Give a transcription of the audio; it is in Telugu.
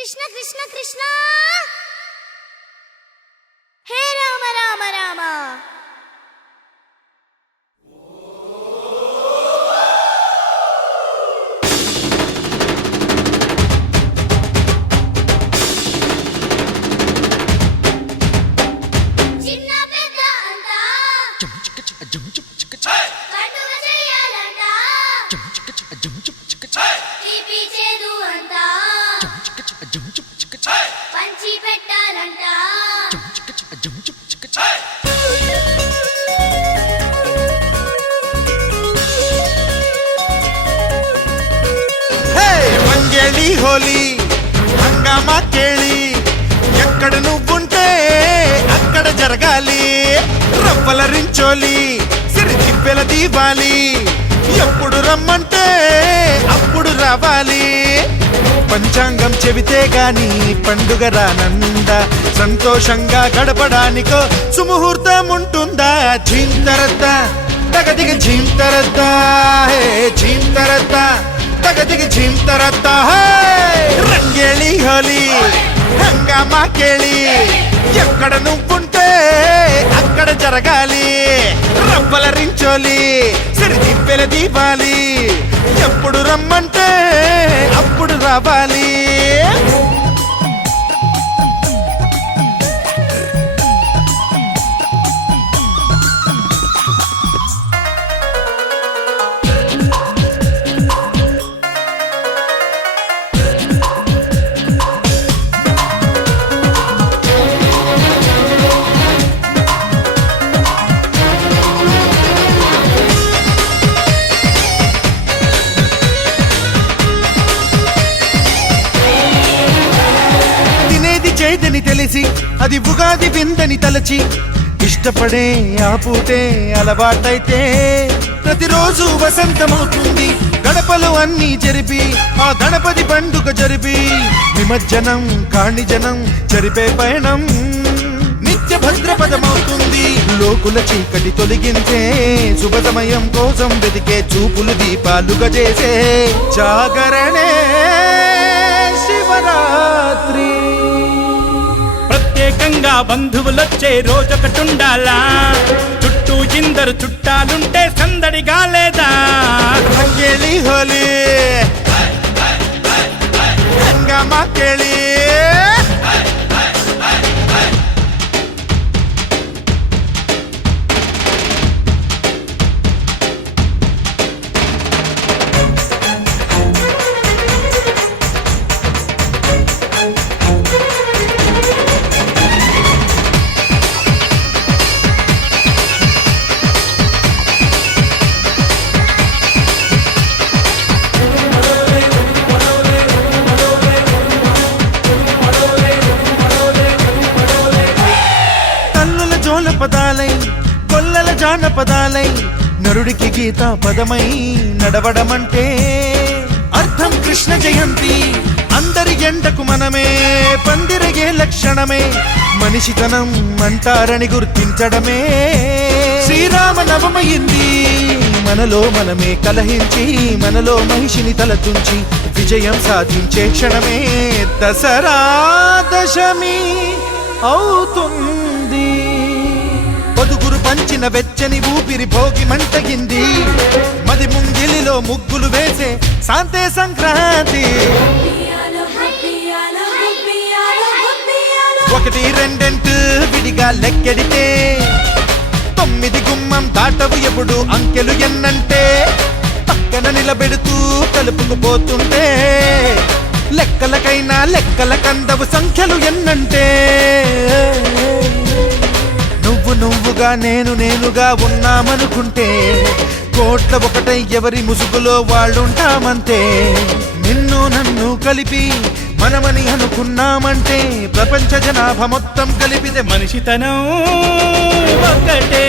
కృష్ణ కృష్ణ కృష్ణ హే రామ రామ రామ పంచి పెట్టాలంట మంగేళి హోలీ హంగామా కేళి ఎక్కడ నువ్వుంటే అక్కడ జరగాలి రవ్వల రించోలి సిరి తిప్పెల దీవాలి ఎప్పుడు రమ్మంటే అప్పుడు రావాలి పంచాంగం చెబితే గాని పండుగ రానందా సంతోషంగా గడపడానికో సుముహూర్తం ఉంటుందా ఝీంతరద్దా తగదిగ ఝీంతరద్దా హే ఝీంతరద్దా తగదిగ ఝీంతరద్దా హే రంగేళి హోలీ హంగామా కేళి ఎక్కడ నువ్వుంటే అక్కడ జరగాలి రవ్వల రించోలి సిరి దిప్పెల దీపాలి ఎప్పుడు రమ్మంటే అప్పుడు రావాలి చేదని తెలిసి అది ఉగాది విందని తలచి ఇష్టపడే ఆ పూటే అలవాటైతే ప్రతిరోజు వసంతమవుతుంది గడపలు అన్నీ జరిపి ఆ గణపతి పండుగ జరిపి నిమజ్జనం కాణిజనం జరిపే పయనం నిత్య భద్రపదమవుతుంది లోకుల చీకటి తొలగించే శుభ సమయం కోసం వెతికే చూపులు దీపాలుగా చేసే జాగరణే శివరాత్రి ప్రత్యేకంగా బంధువులొచ్చే రోజొకటుండాలా చుట్టూ ఇందరు చుట్టాలుంటే సందడిగా లేదా రంగేళి హోలీ హంగామా కేళి పదాలై కొల్లల జానపదాలై నరుడికి గీతా పదమై నడవడమంటే అర్థం కృష్ణ జయంతి అందరి ఎండకు మనమే పందిరగే లక్షణమే మనిషితనం అంటారని గుర్తించడమే శ్రీరామ నవమయింది మనలో మనమే కలహించి మనలో మహిషిని తలతుంచి విజయం సాధించే క్షణమే దసరా దశమి అవుతుంది పొదుగురు పంచిన వెచ్చని ఊపిరి భోగి మంటగింది మది ముంగిలిలో ముగ్గులు వేసే శాంతే సంక్రాంతి ఒకటి రెండెంటు విడిగా లెక్కెడితే 9 గుమ్మం దాటవు ఎప్పుడు అంకెలు ఎన్నంటే పక్కన నిలబెడుతూ కలుపుకుపోతుంటే లెక్కలకైనా లెక్కల కందవు సంఖ్యలు ఎన్నంటే నువ్వుగా నేను నేనుగా ఉన్నామనుకుంటే కోట్ల ఒకటై ఎవరి ముసుగులో వాళ్ళుంటామంతే నిన్ను నన్ను కలిపి మనమని అనుకున్నామంటే ప్రపంచ జనాభా మొత్తం కలిపితే మనిషితనం ఒకటే